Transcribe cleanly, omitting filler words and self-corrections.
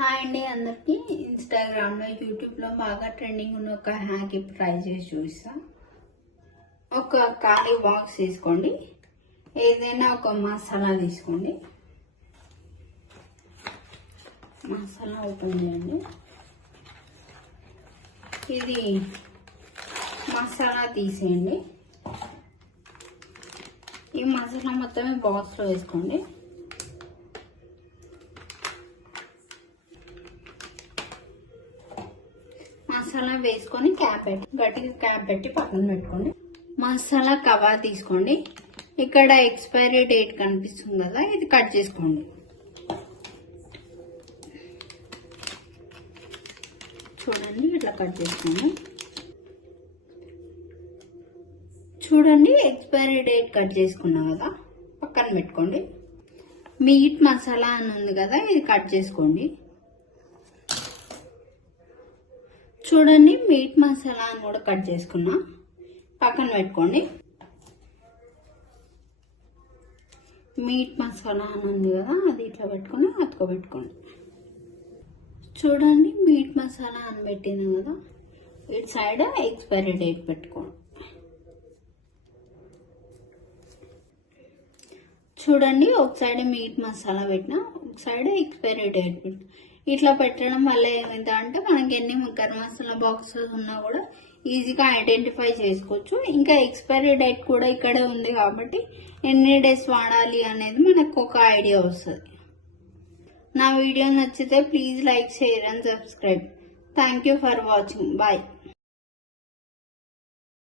Hi అండి అందరికి. Instagram లో యూట్యూబ్ లో బాగా ట్రెండింగ్ ఉన్న ఒక హ్యాక్ ట్రై చేసి చూపిస్తా. ఒక ఖాళీ బాక్స్ తీసుకోండి, ఏదైనా ఒక మసాలా తీసుకోండి. మసాలా ఓపెన్ చేయండి. ఇది మసాలా తీసేయండి. ఈ మసాలా మొత్తం బాక్స్ లో వేసుకోండి. మసాలా వేసుకొని గట్టిగా క్యాప్ పెట్టి పక్కన పెట్టుకోండి. మసాలా కవర్ తీసుకోండి. ఇక్కడ ఎక్స్పైరీ డేట్ కనిపిస్తుంది కదా, ఇది కట్ చేసుకోండి. చూడండి, ఇట్లా కట్ చేసుకోండి. చూడండి, ఎక్స్పైరీ డేట్ కట్ చేసుకున్నాం కదా, పక్కన పెట్టుకోండి. మీట్ మసాలా అని ఉంది కదా, ఇది కట్ చేసుకోండి. చూడండి, మీట్ మసాలా అని కూడా కట్ చేసుకున్నా, పక్కన పెట్టుకోండి. మీట్ మసాలా అని ఉంది కదా, అది ఇట్లా పెట్టుకుని అతుకోబెట్టుకోండి. చూడండి, మీట్ మసాలా అని పెట్టింది కదా, ఇటు సైడ్ ఎక్స్పైరీ డేట్ పెట్టుకోండి. చూడండి, ఒక సైడ్ మీట్ మసాలా పెట్టినా, ఒక సైడ్ ఎక్స్పైరీ డేట్ పెట్టిన. ఇట్లా పెట్టడం వల్ల ఏమైందంటే మనకి ఎన్ని గరం మసాలా బాక్సెస్ ఉన్నా కూడా ఈజీగా ఐడెంటిఫై చేసుకోవచ్చు. ఇంకా ఎక్స్పైరీ డేట్ కూడా ఇక్కడే ఉంది కాబట్టి ఎన్ని డేస్ వాడాలి అనేది మనకు ఒక ఐడియా వస్తుంది. నా వీడియో నచ్చితే please like, share and subscribe. Thank you for watching. Bye.